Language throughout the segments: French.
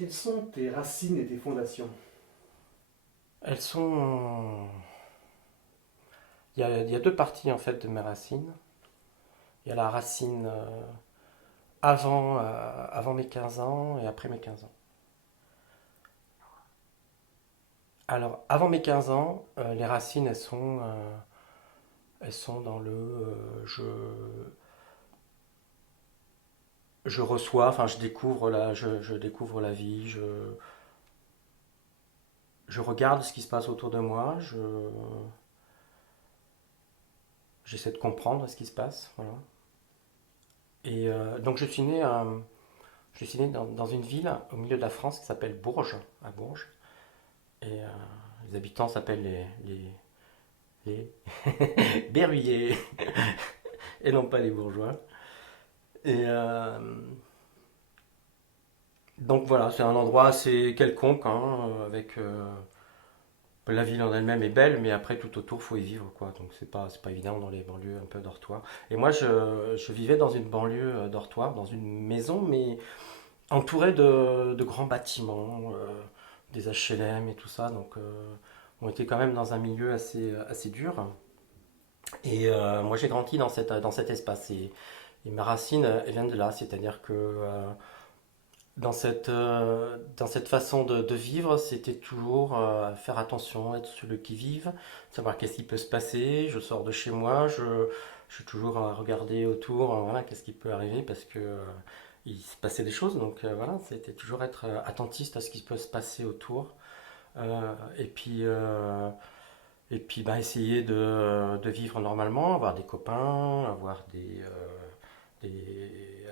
Quelles sont tes racines et tes fondations? Elles sont. Il y a deux parties en fait de mes racines. Il y a la racine avant mes 15 ans et après mes 15 ans. Alors, avant mes 15 ans, les racines, elles sont dans le. Je reçois, enfin, je découvre la vie, je regarde ce qui se passe autour de moi, j'essaie de comprendre ce qui se passe. Voilà. Et donc, je suis né dans une ville au milieu de la France qui s'appelle Bourges, à Bourges. Et les habitants s'appellent les Berruyers et non pas les bourgeois. Et donc voilà, c'est un endroit assez quelconque, hein, avec la ville en elle-même est belle, mais après tout autour faut y vivre quoi. Donc c'est pas évident dans les banlieues un peu dortoirs. Et moi je vivais dans une banlieue dortoir, dans une maison, mais entourée de grands bâtiments, des HLM et tout ça. Donc on était quand même dans un milieu assez dur. Et moi, j'ai grandi dans cet espace. Et ma racine, elle vient de là. C'est-à-dire que dans cette façon de vivre, c'était toujours faire attention, être sur le qui-vive, savoir qu'est-ce qui peut se passer. Je sors de chez moi, je suis toujours à regarder autour, voilà, qu'est-ce qui peut arriver parce que il se passait des choses. Donc voilà, c'était toujours être attentiste à ce qui peut se passer autour. Euh, et puis. euh, et puis bah, essayer de vivre normalement, avoir des copains,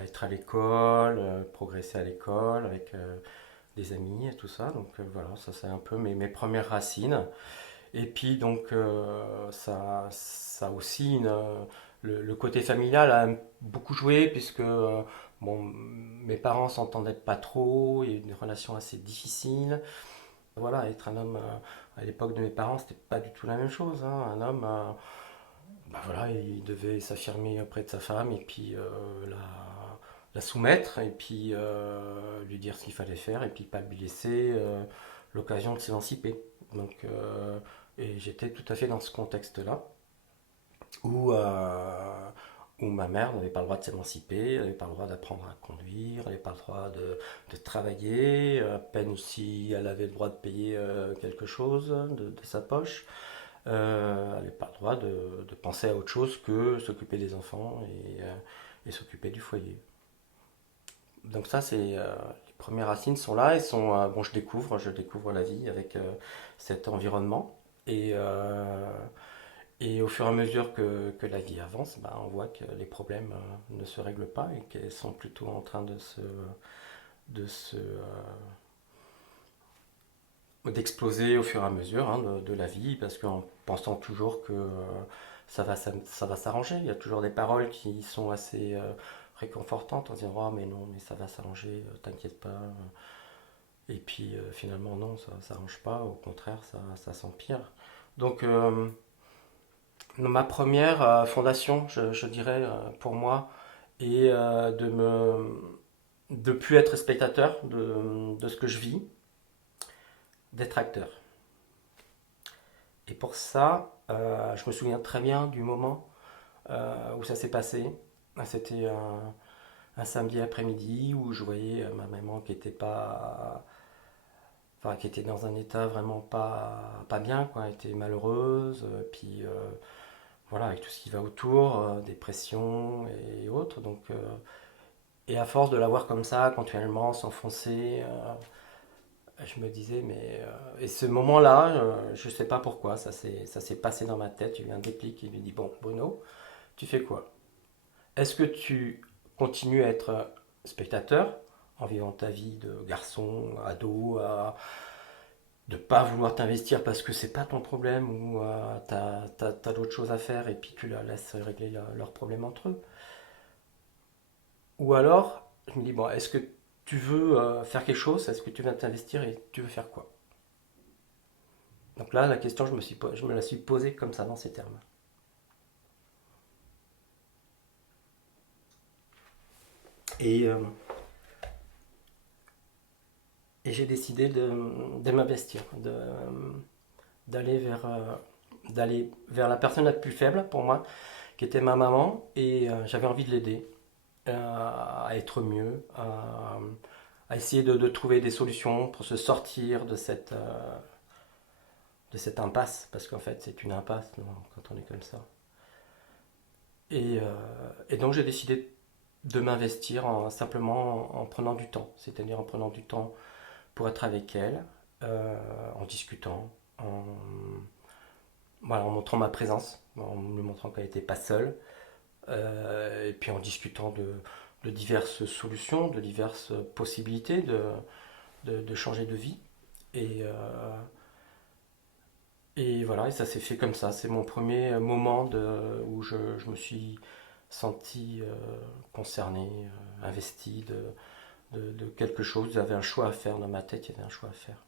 être à l'école, progresser à l'école avec des amis et tout ça. Donc voilà, ça c'est un peu mes premières racines. Et puis donc ça aussi, le côté familial a beaucoup joué puisque bon, mes parents s'entendaient pas trop, il y a eu une relation assez difficile. Voilà, être un homme à l'époque de mes parents, c'était pas du tout la même chose, hein. Un homme, bah voilà, il devait s'affirmer auprès de sa femme et puis la soumettre et puis lui dire ce qu'il fallait faire et puis pas lui laisser l'occasion de s'émanciper. Donc, et j'étais tout à fait dans ce contexte-là où, où ma mère n'avait pas le droit de s'émanciper, elle n'avait pas le droit d'apprendre à conduire, elle n'avait pas le droit de travailler, à peine si elle avait le droit de payer quelque chose de sa poche. Elle n'avait pas le droit de penser à autre chose que s'occuper des enfants et s'occuper du foyer. Donc ça, les premières racines sont là, bon, je découvre la vie avec cet environnement. Et, euh, et au fur et à mesure que la vie avance, bah, on voit que les problèmes ne se règlent pas et qu'elles sont plutôt en train d'exploser au fur et à mesure, hein, de la vie, parce qu'en pensant toujours que ça va s'arranger. Il y a toujours des paroles qui sont assez réconfortantes en disant oh, mais non, mais ça va s'arranger, t'inquiète pas. Et puis finalement, non, ça ne s'arrange pas, au contraire, ça s'empire. Donc, ma première fondation, je dirais, pour moi, est de plus être spectateur de ce que je vis, d'être acteur. Et pour ça, je me souviens très bien du moment où ça s'est passé. C'était un samedi après-midi où je voyais ma maman qui était pas, enfin, qui était dans un état vraiment pas bien, quoi. Elle était malheureuse, puis voilà, avec tout ce qui va autour, dépression et autres. Donc, et à force de la voir comme ça, continuellement s'enfoncer, je me disais, mais. Et ce moment-là, je ne sais pas pourquoi, ça s'est passé dans ma tête. J'ai eu un déclic qui lui dit bon, Bruno, tu fais quoi? Est-ce que tu continues à être spectateur en vivant ta vie de garçon, ado, de pas vouloir t'investir parce que c'est pas ton problème ou t'as d'autres choses à faire et puis tu la laisses régler leurs problèmes entre eux? Ou alors, je me dis, bon, est-ce que tu veux faire quelque chose? Est-ce que tu veux t'investir et tu veux faire quoi? Donc là, la question, je me la suis posée comme ça, dans ces termes. Et et j'ai décidé de m'investir, d'aller d'aller vers la personne la plus faible pour moi, qui était ma maman, et j'avais envie de l'aider à être mieux, à essayer de trouver des solutions pour se sortir de cette impasse, parce qu'en fait c'est une impasse non, quand on est comme ça. Et donc j'ai décidé de m'investir simplement en prenant du temps, c'est-à-dire en prenant du temps pour être avec elle, en discutant, voilà, en montrant ma présence, en lui montrant qu'elle n'était pas seule, et puis en discutant de diverses solutions, de diverses possibilités de changer de vie. Et, euh, et voilà, et ça s'est fait comme ça. C'est mon premier moment où je me suis senti concerné, investi de quelque chose. J'avais un choix à faire dans ma tête, il y avait un choix à faire.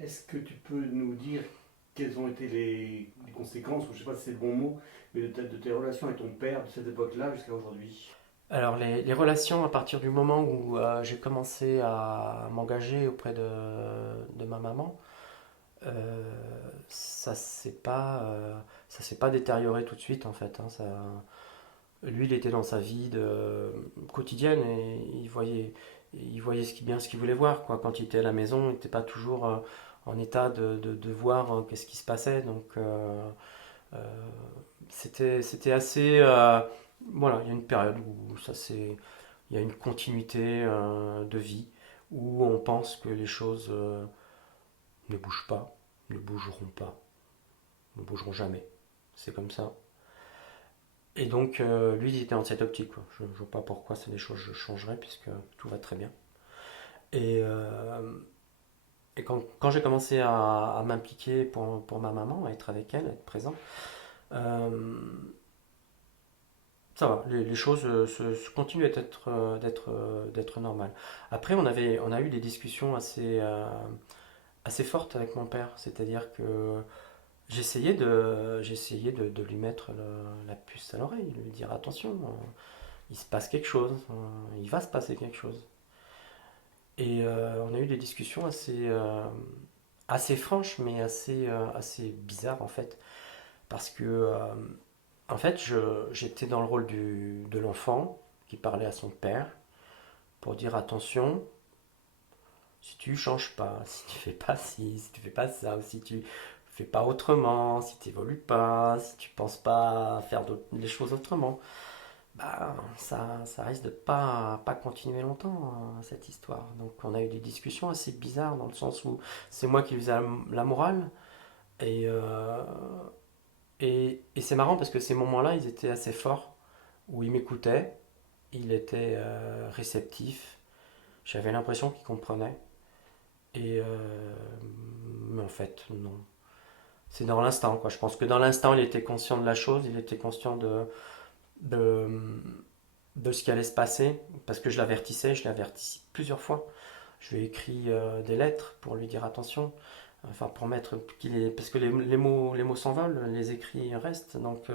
Est-ce que tu peux nous dire quelles ont été les conséquences, ou je ne sais pas si c'est le bon mot, mais de tes relations avec ton père de cette époque-là jusqu'à aujourd'hui? Alors les relations à partir du moment où j'ai commencé à m'engager auprès de ma maman, euh, ça s'est pas détérioré tout de suite en fait, hein. Lui, il était dans sa vie quotidienne et il voyait bien ce qu'il voulait voir, quoi. Quand il était à la maison, il n'était pas toujours en état de voir qu'est-ce qui se passait. Donc, euh, c'était assez. Voilà, il y a une période où il y a une continuité de vie où on pense que les choses ne bougent pas, ne bougeront pas, ne bougeront jamais. C'est comme ça. Et donc, lui, il était dans cette optique, quoi. Je ne vois pas pourquoi c'est des choses que je changerais, puisque tout va très bien. Et, quand j'ai commencé à m'impliquer pour ma maman, à être avec elle, à être présent, euh, ça va, les choses continuent d'être normales. Après, on a eu des discussions assez fortes avec mon père, c'est-à-dire que j'essayais de lui mettre la puce à l'oreille, de lui dire attention, il se passe quelque chose, il va se passer quelque chose. Et on a eu des discussions assez franches, mais assez bizarres en fait. Parce que, en fait, j'étais dans le rôle de l'enfant qui parlait à son père pour dire attention, si tu changes pas, si tu fais pas ci, si tu fais pas ça, ou si tu fais pas autrement, si tu évolues pas, si tu penses pas à faire les choses autrement, bah, ça risque de pas continuer longtemps, cette histoire. Donc on a eu des discussions assez bizarres dans le sens où c'est moi qui faisais la morale. Et, et c'est marrant parce que ces moments-là, ils étaient assez forts, où il m'écoutait, il était réceptif, j'avais l'impression qu'il comprenait. Et mais en fait, non. C'est dans l'instant, quoi. Je pense que dans l'instant, il était conscient de la chose, il était conscient de, de ce qui allait se passer, parce que je l'avertis plusieurs fois. Je lui ai écrit des lettres pour lui dire attention, enfin pour mettre qu'il est, parce que les mots s'envolent, les écrits restent, donc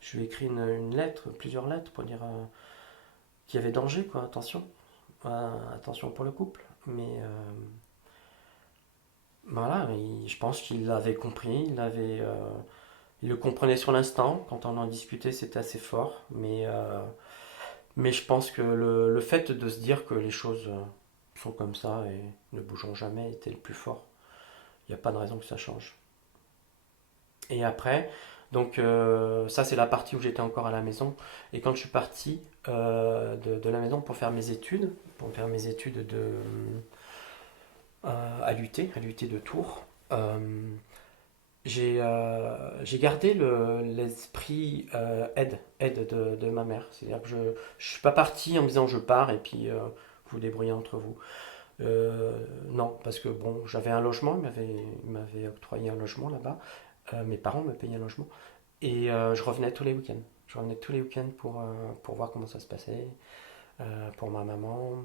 je lui ai écrit une lettre, plusieurs lettres pour dire qu'il y avait danger, quoi, attention, attention pour le couple. Mais voilà, je pense qu'il l'avait compris, il le comprenait sur l'instant, quand on en discutait c'était assez fort, mais je pense que le fait de se dire que les choses sont comme ça et ne bougeront jamais était le plus fort. Il n'y a pas de raison que ça change. Et après, donc ça c'est la partie où j'étais encore à la maison. Et quand je suis parti de la maison pour faire mes études à l'UT de Tours, j'ai gardé l'esprit aide de ma mère. C'est-à-dire que je ne suis pas parti en me disant je pars et puis vous débrouillez entre vous. Non, parce que bon, j'avais un logement, il m'avait octroyé un logement là-bas. Mes parents me payaient un logement. Et je revenais tous les week-ends. Je revenais tous les week-ends pour voir comment ça se passait, pour ma maman,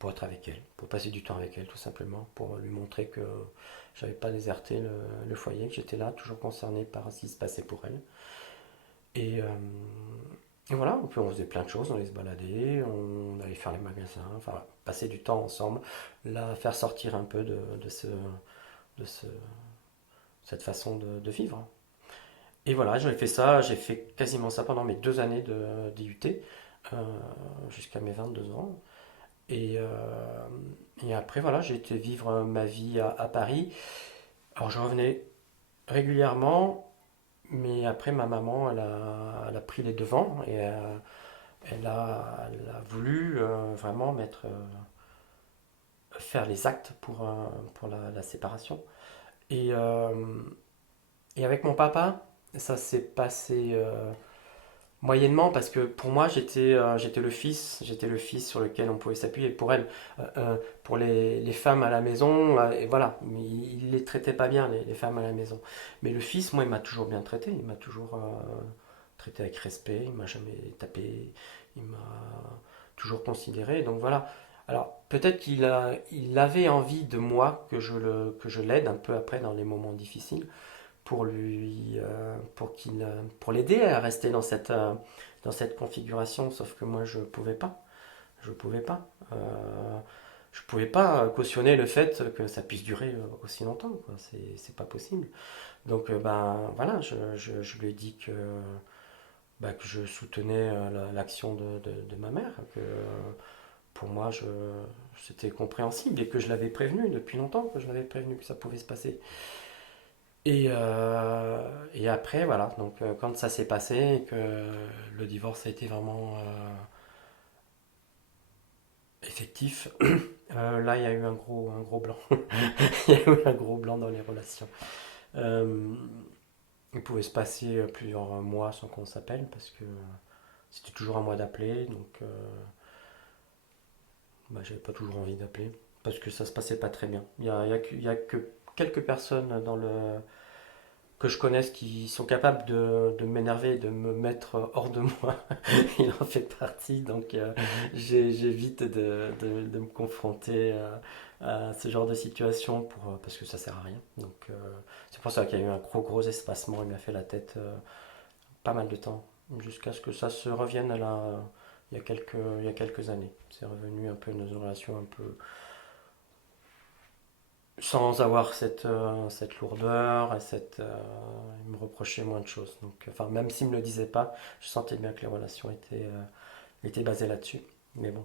pour être avec elle, pour passer du temps avec elle tout simplement, pour lui montrer que j'avais pas déserté le foyer, que j'étais là, toujours concerné par ce qui se passait pour elle. Et, et voilà, puis on faisait plein de choses, on allait se balader, on allait faire les magasins, enfin voilà. passer du temps ensemble, la faire sortir un peu de cette façon de vivre. Et voilà, j'ai fait ça, j'ai fait quasiment ça pendant mes 2 années d'IUT, euh, jusqu'à mes 22 ans. Et, euh, et après, voilà, j'ai été vivre ma vie à Paris. Alors, je revenais régulièrement, mais après, ma maman, elle a pris les devants et elle a voulu vraiment faire les actes pour la séparation. Et, euh, et avec mon papa, ça s'est passé moyennement parce que pour moi j'étais le fils sur lequel on pouvait s'appuyer. Pour elle, pour les femmes à la maison, et voilà, mais il les traitait pas bien les femmes à la maison. Mais le fils, moi, il m'a toujours bien traité, il m'a toujours traité avec respect, il m'a jamais tapé, il m'a toujours considéré. Donc voilà. Alors peut-être il avait envie de moi que je l'aide un peu après dans les moments difficiles pour l'aider à rester dans cette configuration. Sauf que moi, je pouvais pas, je pouvais pas cautionner le fait que ça puisse durer aussi longtemps, quoi. C'est pas possible. Donc, ben voilà, je lui ai dit que je soutenais l'action de ma mère, que pour moi, c'était compréhensible et que je l'avais prévenu depuis longtemps, que je l'avais prévenu que ça pouvait se passer. Et après, voilà, donc quand ça s'est passé et que le divorce a été vraiment effectif, là, il y a eu un gros blanc. Il y a eu un gros blanc dans les relations. Euh, il pouvait se passer plusieurs mois sans qu'on s'appelle parce que c'était toujours à moi d'appeler, donc bah, j'avais pas toujours envie d'appeler parce que ça se passait pas très bien. Il y a que quelques personnes que je connaisse qui sont capables de m'énerver, de me mettre hors de moi. Il en fait partie, donc j'évite de me confronter à ce genre de situation parce que ça sert à rien. Donc c'est pour ça qu'il y a eu un gros espacement. Il m'a fait la tête pas mal de temps, jusqu'à ce que ça se revienne à il y a quelques années. C'est revenu un peu dans une relation un peu sans avoir cette lourdeur et il me reprochait moins de choses. Donc, enfin, même s'il ne me le disait pas, je sentais bien que les relations étaient basées là-dessus. Mais bon,